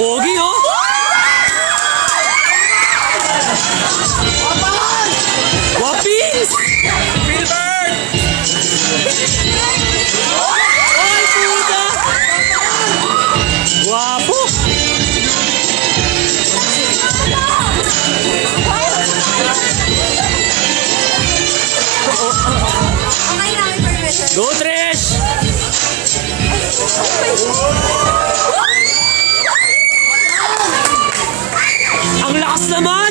Pogi, oh! Wapings! Silver! Ay, puta! Guwapo! Go, Trish! Ang lakas naman!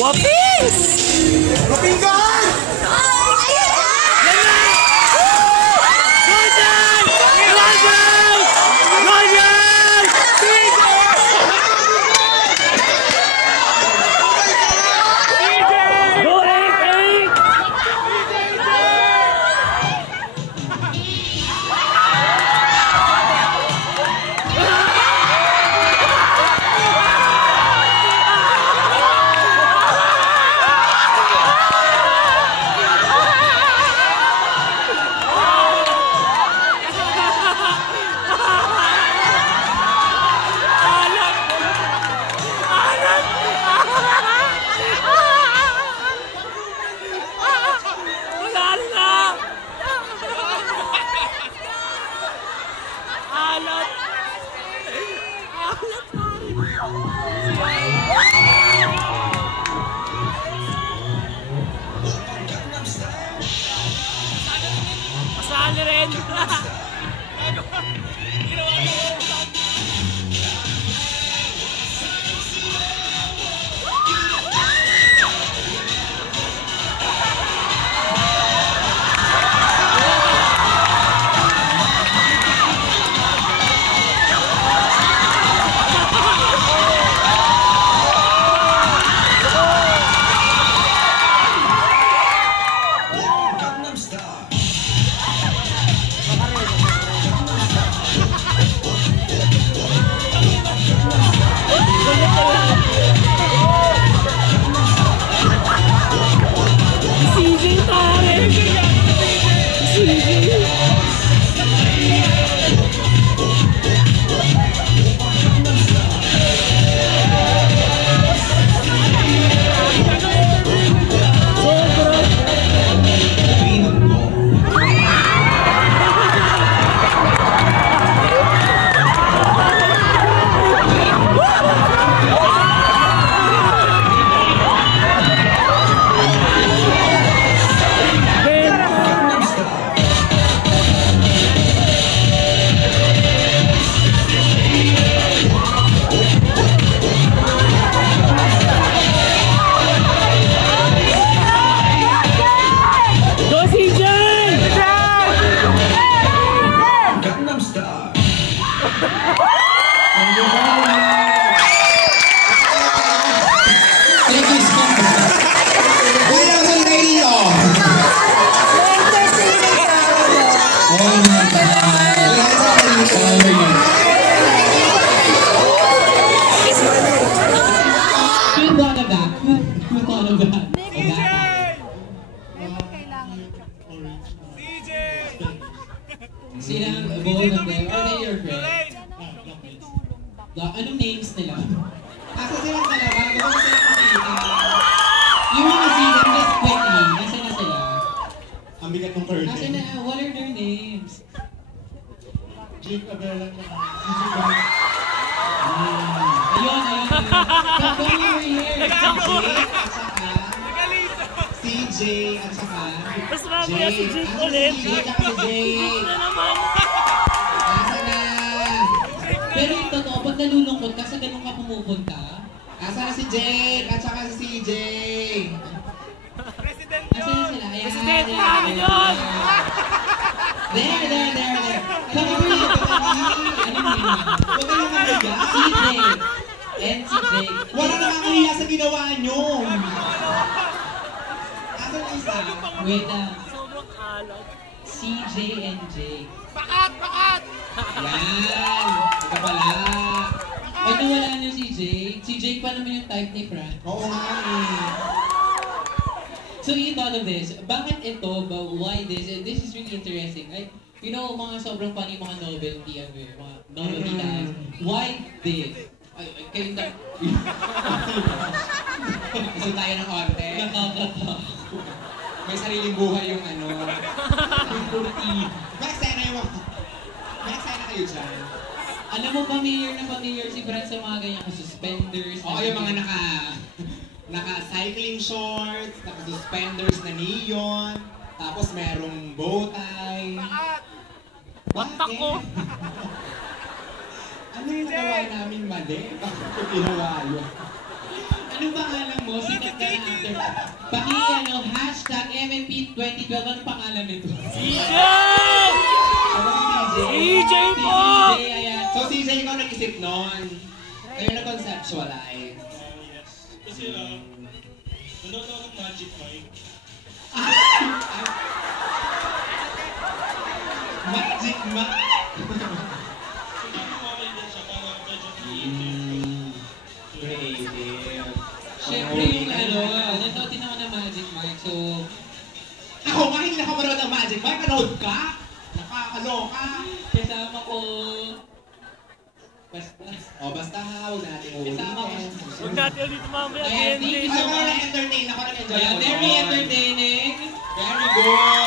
Wapings! Wapinggan! Masali rin! Sila, both of them, are they your friends? Anong names nila? Asa silang dalawa? Gusto ko silang makita. You wanna see them just quickly. Nasaan na sila? Ang bigat ng curtain. Nasaan na? What are their names? Jake Abela na. Ayun. Come over here. CJ at saka Mas mamaya si Jake Ano ulit. si CJ at saka si Jake? Na naman. Asa na? Pero yung totoo, pag nalulungkot ka, sa ganun ka pumupunta? Asa na si Jake at saka si CJ? Nasaan na sila? Ayan. Presidente namin yun! There. Come over here. Ano mo yun? Huwag ka naman kaya. CJ. And si Jake. Wala nakakahiya sa ginawa nyo. Asa na isa? Wait lang. Sobrang alat. CJ and Jake. Bakat! Yan! Ika pala. Ay, nawala niyo si Jake. Si Jake pa naman yung type ni Fran. Oo nga eh. So you thought of this. Bakit ito? Why this? And this is really interesting. Like, you know, mga sobrang funny mga novelty, mga novelty times. Why this? Kayo na... Gusto tayo ng konti. Nakakatawa. May sariling buhay yung ano. Yung kurti. May eksena yung mga... May eksena kayo dyan. Alam mo, familiar si Fran sa mga ganyan suspenders. Oo, yung mga naka-cycling shorts, naka-suspenders na neon, tapos merong bow tie. Batak ko! Ano yung nagawa namin mali? Bakit ko ginawa yun? Anong pangalan mo? Sikat ka na actor. Hashtag MMP 2012. Anong pangalan nito? CJ! Ano si CJ? CJ po! Si CJ, ayan. So CJ, ikaw nag-isip nun. Kayo na-conceptualize. Kasi nanonood ako ng Magic Mike. Magic Mike! Siguro okay din siya para medyo creative. Creative. Siyempre yung nanood din ako ng Magic Mike. So, Ako nga, hindi nakamanood ng Magic Mike. Manood ka? Nakakaloka. kasama ko... Basta. O basta ha, huwag natin ulitin. Kasama ko. Huwag natin ulit mamaya. Ayan, thank you Ay, so parang much. entertain ako. Nag-enjoy Ayan, ako. very entertaining. Very good.